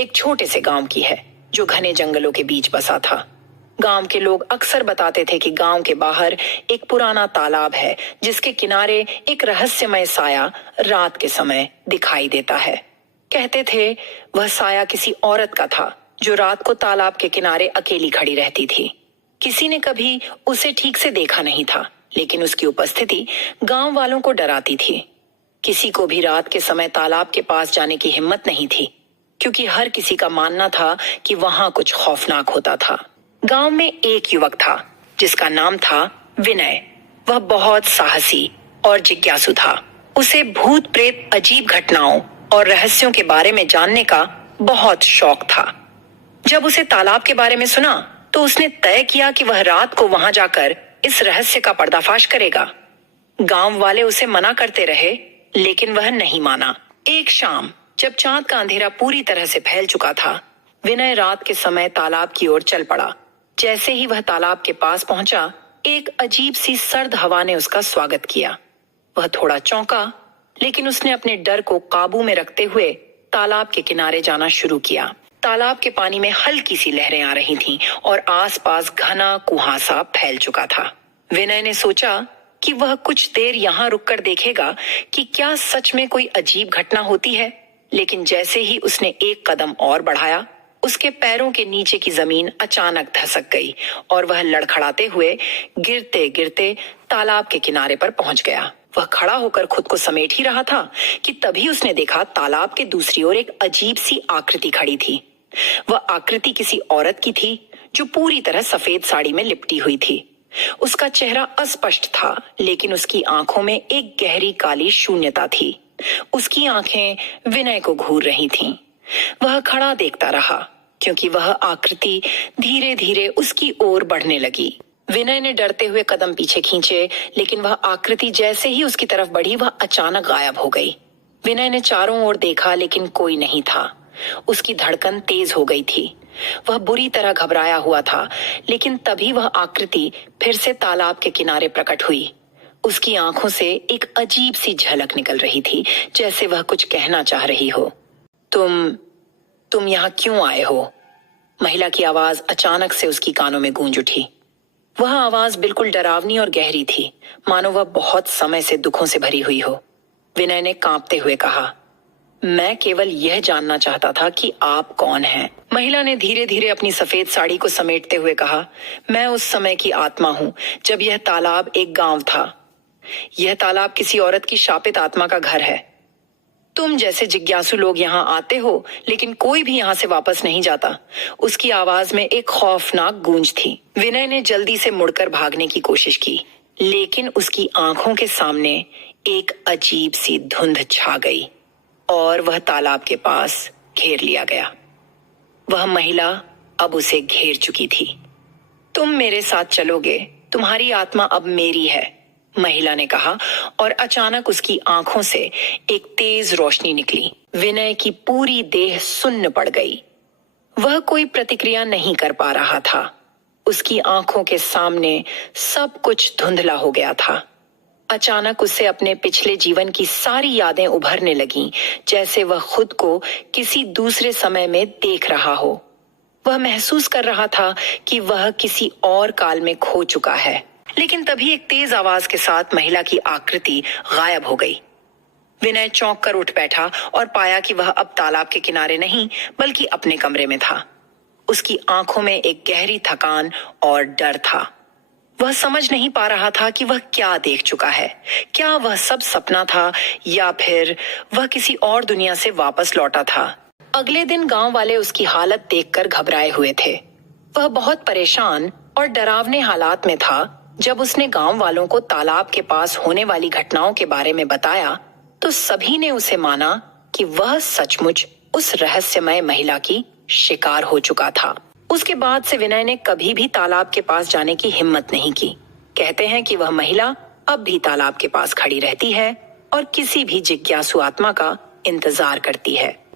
एक छोटे से गांव की है जो घने जंगलों के बीच बसा था। गांव के लोग अक्सर बताते थे कि गांव के बाहर एक पुराना तालाब है जिसके किनारे एक रहस्यमय साया रात के समय दिखाई देता है। कहते थे वह साया किसी औरत का था जो रात को तालाब के किनारे अकेली खड़ी रहती थी। किसी ने कभी उसे ठीक से देखा नहीं था, लेकिन उसकी उपस्थिति गांव वालों को डराती थी। किसी को भी रात के समय तालाब के पास जाने की हिम्मत नहीं थी, क्योंकि हर किसी का मानना था कि वहां कुछ खौफनाक होता था। गांव में एक युवक था जिसका नाम था विनय। वह बहुत साहसी और जिज्ञासु था। उसे भूत प्रेत, अजीब घटनाओं और रहस्यों के बारे में जानने का बहुत शौक था। जब उसे तालाब के बारे में सुना तो उसने तय किया कि वह रात को वहां जाकर इस रहस्य का पर्दाफाश करेगा। गांव वाले उसे मना करते रहे, लेकिन वह नहीं माना। एक शाम जब चांद का अंधेरा पूरी तरह से फैल चुका था, विनय रात के समय तालाब की ओर चल पड़ा। जैसे ही वह तालाब के पास पहुंचा, एक अजीब सी सर्द हवा ने उसका स्वागत किया। वह थोड़ा चौंका, लेकिन उसने अपने डर को काबू में रखते हुए तालाब के किनारे जाना शुरू किया। तालाब के पानी में हल्की सी लहरें आ रही थीं और आसपास घना कुहासा फैल चुका था। विनय ने सोचा कि वह कुछ देर यहाँ रुककर देखेगा कि क्या सच में कोई अजीब घटना होती है। लेकिन जैसे ही उसने एक कदम और बढ़ाया, उसके पैरों के नीचे की जमीन अचानक धसक गई और वह लड़खड़ाते हुए गिरते गिरते तालाब के किनारे पर पहुंच गया। वह खड़ा होकर खुद को समेट ही रहा था कि तभी उसने देखा तालाब के दूसरी ओर एक अजीब सी आकृति खड़ी थी। वह आकृति किसी औरत की थी जो पूरी तरह सफेद साड़ी में लिपटी हुई थी। उसका चेहरा अस्पष्ट था, लेकिन उसकी आंखों में एक गहरी काली शून्यता थी। उसकी आंखें विनय को घूर रही थीं। वह खड़ा देखता रहा, क्योंकि वह आकृति धीरे धीरे उसकी ओर बढ़ने लगी। विनय ने डरते हुए कदम पीछे खींचे, लेकिन वह आकृति जैसे ही उसकी तरफ बढ़ी, वह अचानक गायब हो गई। विनय ने चारों ओर देखा, लेकिन कोई नहीं था। उसकी धड़कन तेज हो गई थी। वह बुरी तरह घबराया हुआ था, लेकिन तभी वह आकृति फिर से तालाब के किनारे प्रकट हुई। उसकी आंखों से एक अजीब सी झलक निकल रही थी, जैसे वह कुछ कहना चाह रही हो। तुम यहाँ क्यों आए हो? महिला की आवाज अचानक से उसकी कानों में गूंज उठी। वह आवाज बिल्कुल डरावनी और गहरी थी, मानो वह बहुत समय से दुखों से भरी हुई हो। विनय ने कांपते हुए कहा, मैं केवल यह जानना चाहता था कि आप कौन हैं। महिला ने धीरे धीरे अपनी सफेद साड़ी को समेटते हुए कहा, मैं उस समय की आत्मा हूँ जब यह तालाब एक गांव था। यह तालाब किसी औरत की शापित आत्मा का घर है। तुम जैसे जिज्ञासु लोग यहाँ आते हो, लेकिन कोई भी यहाँ से वापस नहीं जाता। उसकी आवाज में एक खौफनाक गूंज थी। विनय ने जल्दी से मुड़कर भागने की कोशिश की, लेकिन उसकी आंखों के सामने एक अजीब सी धुंध छा गई और वह तालाब के पास घेर लिया गया। वह महिला अब उसे घेर चुकी थी। तुम मेरे साथ चलोगे, तुम्हारी आत्मा अब मेरी है, महिला ने कहा, और अचानक उसकी आंखों से एक तेज रोशनी निकली। विनय की पूरी देह सुन्न पड़ गई। वह कोई प्रतिक्रिया नहीं कर पा रहा था। उसकी आंखों के सामने सब कुछ धुंधला हो गया था। अचानक उसे अपने पिछले जीवन की सारी यादें उभरने लगीं, जैसे वह खुद को किसी दूसरे समय में देख रहा हो। वह महसूस कर रहा था कि वह किसी और काल में खो चुका है। लेकिन तभी एक तेज आवाज के साथ महिला की आकृति गायब हो गई। विनय चौंक कर उठ बैठा और पाया कि वह अब तालाब के किनारे नहीं, बल्कि अपने कमरे में था। उसकी आंखों में एक गहरी थकान और डर था। वह समझ नहीं पा रहा था कि वह क्या देख चुका है। क्या वह सब सपना था, या फिर वह किसी और दुनिया से वापस लौटा था। अगले दिन गांव वाले उसकी हालत देखकर घबराए हुए थे। वह बहुत परेशान और डरावने हालात में था। जब उसने गांव वालों को तालाब के पास होने वाली घटनाओं के बारे में बताया, तो सभी ने उसे माना कि वह सचमुच उस रहस्यमय महिला की शिकार हो चुका था। उसके बाद से विनय ने कभी भी तालाब के पास जाने की हिम्मत नहीं की। कहते हैं कि वह महिला अब भी तालाब के पास खड़ी रहती है और किसी भी जिज्ञासु आत्मा का इंतजार करती है।